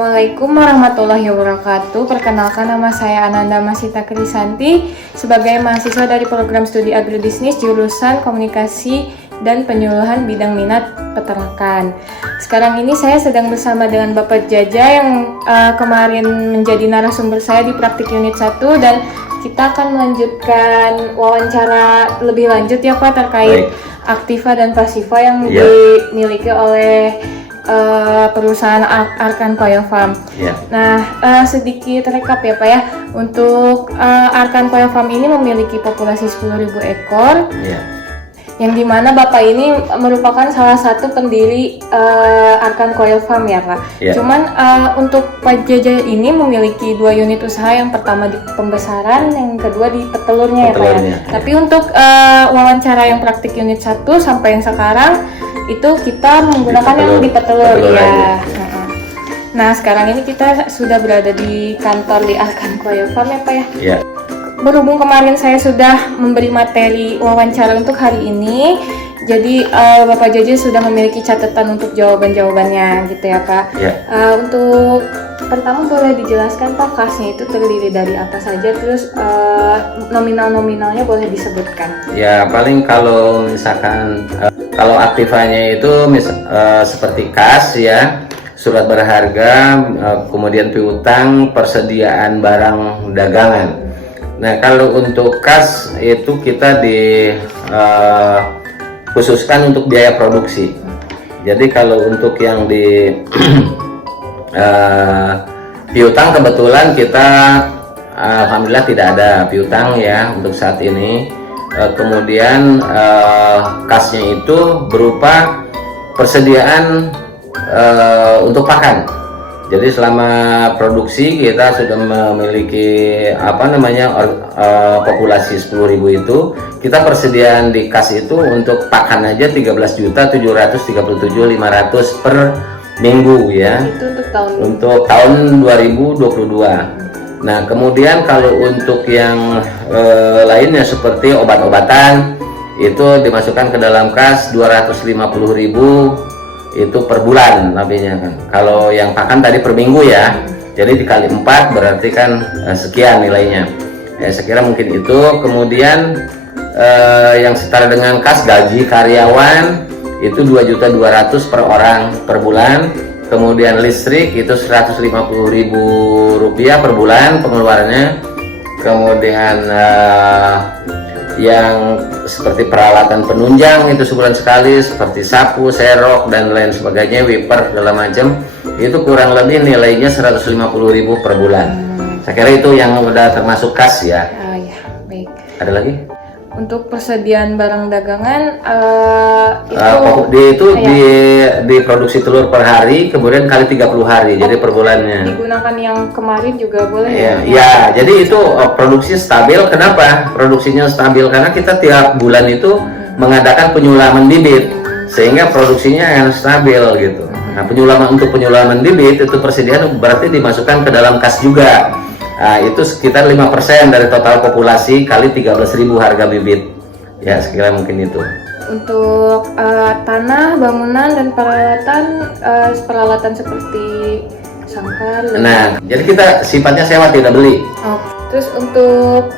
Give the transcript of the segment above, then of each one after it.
Assalamualaikum warahmatullahi wabarakatuh. Perkenalkan, nama saya Ananda Masita Krisanti sebagai mahasiswa dari program studi agribisnis jurusan komunikasi dan penyuluhan bidang minat peternakan. Sekarang ini saya sedang bersama dengan Bapak Jaja yang kemarin menjadi narasumber saya di praktik unit 1, dan kita akan melanjutkan wawancara lebih lanjut ya Pak terkait Aktiva dan Pasiva yang dimiliki oleh perusahaan Arkan Koyo Farm. Nah, sedikit rekap ya Pak ya. Untuk Arkan Koyo Farm ini memiliki populasi 10.000 ekor. Yang dimana Bapak ini merupakan salah satu pendiri Arkan Koyo Farm ya Pak. Cuman untuk Pak Jaja ini memiliki 2 unit usaha, yang pertama di pembesaran, yang kedua di petelurnya ya Pak ya. Tapi untuk wawancara yang praktik unit 1 sampai yang sekarang itu kita menggunakan yang di petelur ya. Nah, sekarang ini kita sudah berada di kantor di Arkan Koyo Farm ya Pak ya. Berhubung kemarin saya sudah memberi materi wawancara untuk hari ini, jadi Bapak Jaja sudah memiliki catatan untuk jawaban-jawabannya gitu ya Pak. Untuk pertama boleh dijelaskan Pak, kasnya itu terdiri dari apa saja, terus nominal-nominalnya boleh disebutkan. Ya, paling kalau misalkan kalau aktivanya itu seperti kas ya, surat berharga, kemudian piutang, persediaan barang dagangan. Nah, kalau untuk kas itu kita khususkan untuk biaya produksi. Jadi kalau untuk yang di piutang, kebetulan kita alhamdulillah tidak ada piutang ya untuk saat ini. Kemudian kasnya itu berupa persediaan untuk pakan. Jadi selama produksi kita sudah memiliki populasi 10.000 itu, kita persediaan di kas itu untuk pakan aja 13.737.500 per minggu ya. Itu untuk tahun 2022. Nah, kemudian kalau untuk yang lainnya seperti obat-obatan itu dimasukkan ke dalam kas 250.000 itu per bulan namanya kan. Kalau yang pakan tadi per minggu ya. Jadi dikali 4 berarti kan sekian nilainya. Ya, saya kira mungkin itu. Kemudian yang setara dengan kas gaji karyawan itu 2.200.000 per orang per bulan. Kemudian listrik itu 150.000 rupiah per bulan pengeluarannya. Kemudian yang seperti peralatan penunjang itu sebulan sekali, seperti sapu, serok dan lain sebagainya, wiper segala macam, itu kurang lebih nilainya 150.000 per bulan. Saya kira itu yang udah termasuk kas ya. Baik. Ada lagi? Untuk persediaan barang dagangan di produksi telur per hari, kemudian kali 30 hari, jadi per bulannya. Digunakan yang kemarin juga boleh ya? Jadi itu produksi stabil. Kenapa produksinya stabil? Karena kita tiap bulan itu mengadakan penyulaman bibit, sehingga produksinya yang stabil gitu. Nah, untuk penyulaman bibit itu persediaan berarti dimasukkan ke dalam kas juga. Nah, itu sekitar 5% dari total populasi kali 13.000 harga bibit. Ya, sekira mungkin itu. Untuk tanah, bangunan, dan peralatan seperti sangkar. Nah, jadi kita sifatnya sewa, tidak beli. Terus untuk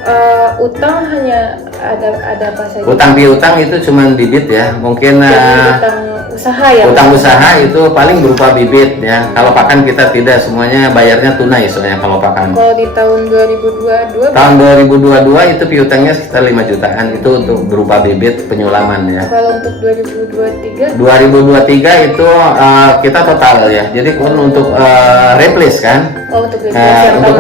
utang hanya ada apa saja? Utang piutang itu cuma bibit ya. Mungkin utang usaha ya. Utang usaha itu paling berupa bibit ya. Kalau pakan kita tidak, semuanya bayarnya tunai soalnya kalau pakan. Kalau di tahun 2022? Tahun 2022 itu piutangnya sekitar 5 jutaan, itu untuk berupa bibit penyulaman ya. Kalau untuk 2023? 2023 itu kita total ya. Jadi untuk replace kan? Untuk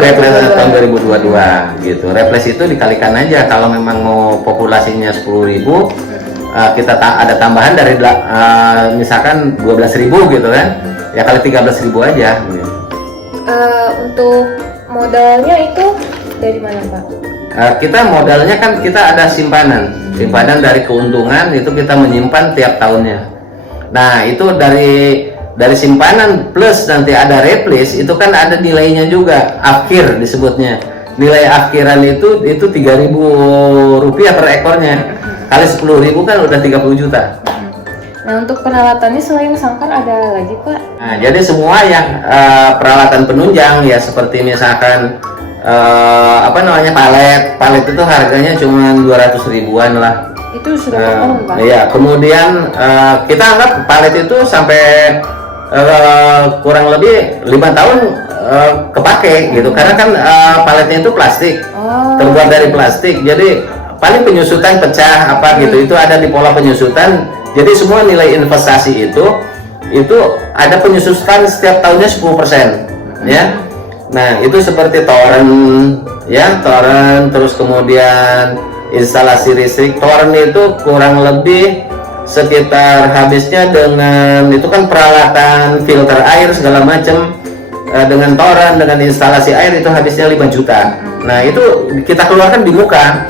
replace tahun 2022 gitu. Replace itu dikalikan aja, kalau memang mau populasinya 10.000, kita ada tambahan dari misalkan 12.000 gitu kan, ya kali 13.000 aja gitu. Untuk modalnya itu dari mana Pak? Kita modalnya kan kita ada simpanan dari keuntungan, itu kita menyimpan tiap tahunnya. Nah, itu dari simpanan plus nanti ada replace, itu kan ada nilainya juga, akhir disebutnya. Nilai akhiran itu 3.000 rupiah per ekornya. Kali 10.000 kan udah 30 juta. Nah, untuk peralatannya selain sangkar ada lagi, Pak? Nah, jadi semua yang peralatan penunjang ya seperti misalkan palet itu harganya cuma 200 ribuan lah. Itu sudah tahun, Pak? Iya, kemudian kita anggap palet itu sampai kurang lebih 5 tahun kepake gitu, karena kan paletnya itu plastik, terbuat dari plastik, jadi paling penyusutan pecah apa gitu, itu ada di pola penyusutan. Jadi semua nilai investasi itu ada penyusutan setiap tahunnya 10% ya. Nah, itu seperti toren ya, toren, terus kemudian instalasi listrik. Toren itu kurang lebih sekitar habisnya dengan itu kan peralatan filter air segala macam, dengan toren, dengan instalasi air itu habisnya 5 juta. Nah, itu kita keluarkan di muka.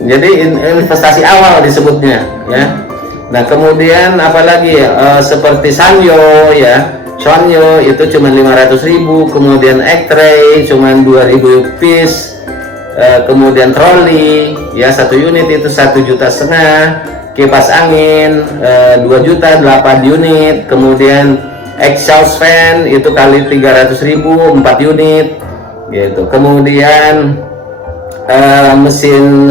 Jadi investasi awal disebutnya ya. Nah, kemudian apalagi seperti sanyo ya. Sanyo itu cuma 500 ribu, kemudian X-ray cuma 2000 piece. Kemudian troli ya 1 unit itu 1,5 juta, kipas angin 2 juta 8 unit, kemudian exhaust fan itu kali 300 ribu 4 unit gitu, kemudian mesin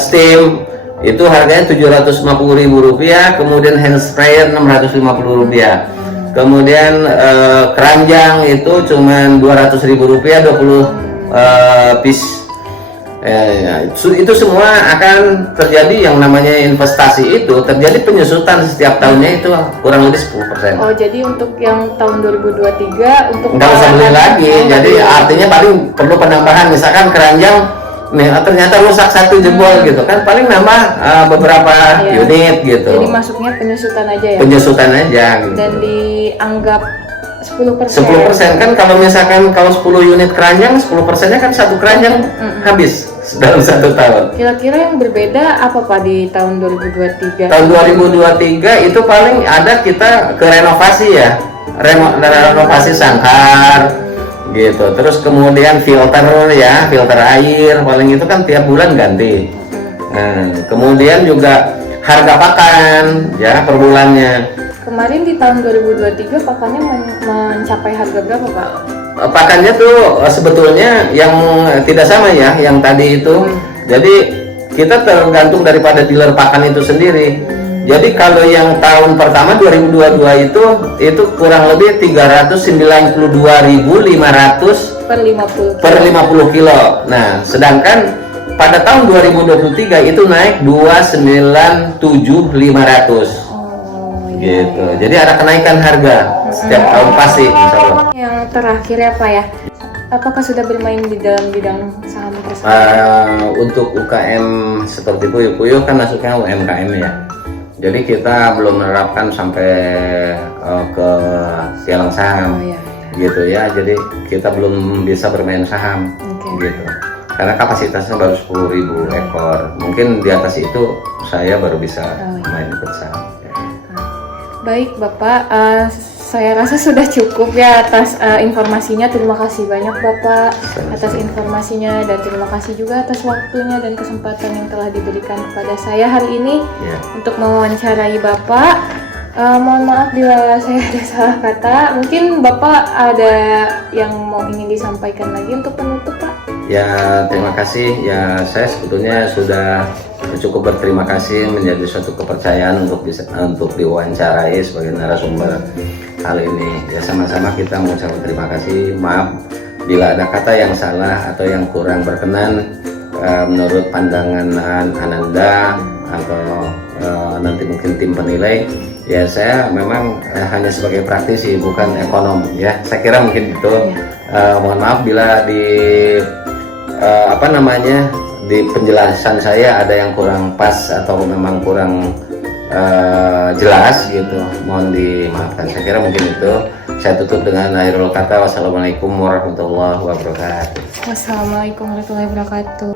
steam itu harganya 750 ribu rupiah, kemudian hand sprayer 650 rupiah, kemudian keranjang itu cuma 200 ribu rupiah 20 piece. Itu semua akan terjadi yang namanya investasi, itu terjadi penyusutan setiap tahunnya itu kurang lebih 10%. Oh, jadi untuk yang tahun 2023 untuk nggak usah beli lagi, jadi artinya paling perlu penambahan, misalkan keranjang nih ternyata rusak 1 jebol gitu kan, paling nambah beberapa unit gitu. Jadi masuknya penyusutan aja ya? Penyusutan aja gitu. Dan dianggap 10%. 10% kan, kalau misalkan kalau 10 unit keranjang, 10%-nya kan 1 keranjang habis dalam 1 tahun. Kira-kira yang berbeda apa Pak di tahun 2023? Tahun 2023 itu paling ada kita ke renovasi ya, renovasi sangkar gitu, terus kemudian filter ya, filter air paling itu kan tiap bulan ganti. Nah, kemudian juga harga pakan ya per bulannya. Kemarin di tahun 2023 pakannya mencapai harga berapa Pak? Pakannya tuh sebetulnya yang tidak sama ya, yang tadi itu. Jadi kita tergantung daripada dealer pakan itu sendiri. Jadi kalau yang tahun pertama 2022 itu kurang lebih 392.500 per 50 kilo. Nah, sedangkan pada tahun 2023 itu naik 297.500. Gitu. Jadi ada kenaikan harga setiap tahun pasti, insya Allah. Yang terakhir ya Pak ya, apakah sudah bermain di dalam bidang saham tersebut? Untuk UKM seperti Puyuh kan masuknya UMKM ya. Jadi kita belum menerapkan sampai ke pialang saham, gitu ya. Jadi kita belum bisa bermain saham, gitu. Karena kapasitasnya baru 10.000 ekor. Mungkin di atas itu saya baru bisa main ikut saham. Baik Bapak, saya rasa sudah cukup ya atas informasinya. Terima kasih banyak Bapak atas informasinya, dan terima kasih juga atas waktunya dan kesempatan yang telah diberikan kepada saya hari ini untuk mewawancarai Bapak. Mohon maaf bila saya ada salah kata. Mungkin Bapak ada yang ingin disampaikan lagi untuk penutup Pak? Ya, terima kasih. Ya, saya sebetulnya sudah cukup berterima kasih menjadi suatu kepercayaan untuk diwawancarai sebagai narasumber hal ini. Ya, sama-sama kita mengucapkan terima kasih. Maaf bila ada kata yang salah atau yang kurang berkenan menurut pandangan Ananda atau nanti mungkin tim penilai. Ya, saya memang hanya sebagai praktisi, bukan ekonom ya. Saya kira mungkin itu. Mohon maaf bila di di penjelasan saya ada yang kurang pas atau memang kurang jelas gitu, mohon dimaafkan. Saya kira mungkin itu. Saya tutup dengan akhirul kata, wassalamualaikum warahmatullahi wabarakatuh. Wassalamualaikum warahmatullahi wabarakatuh.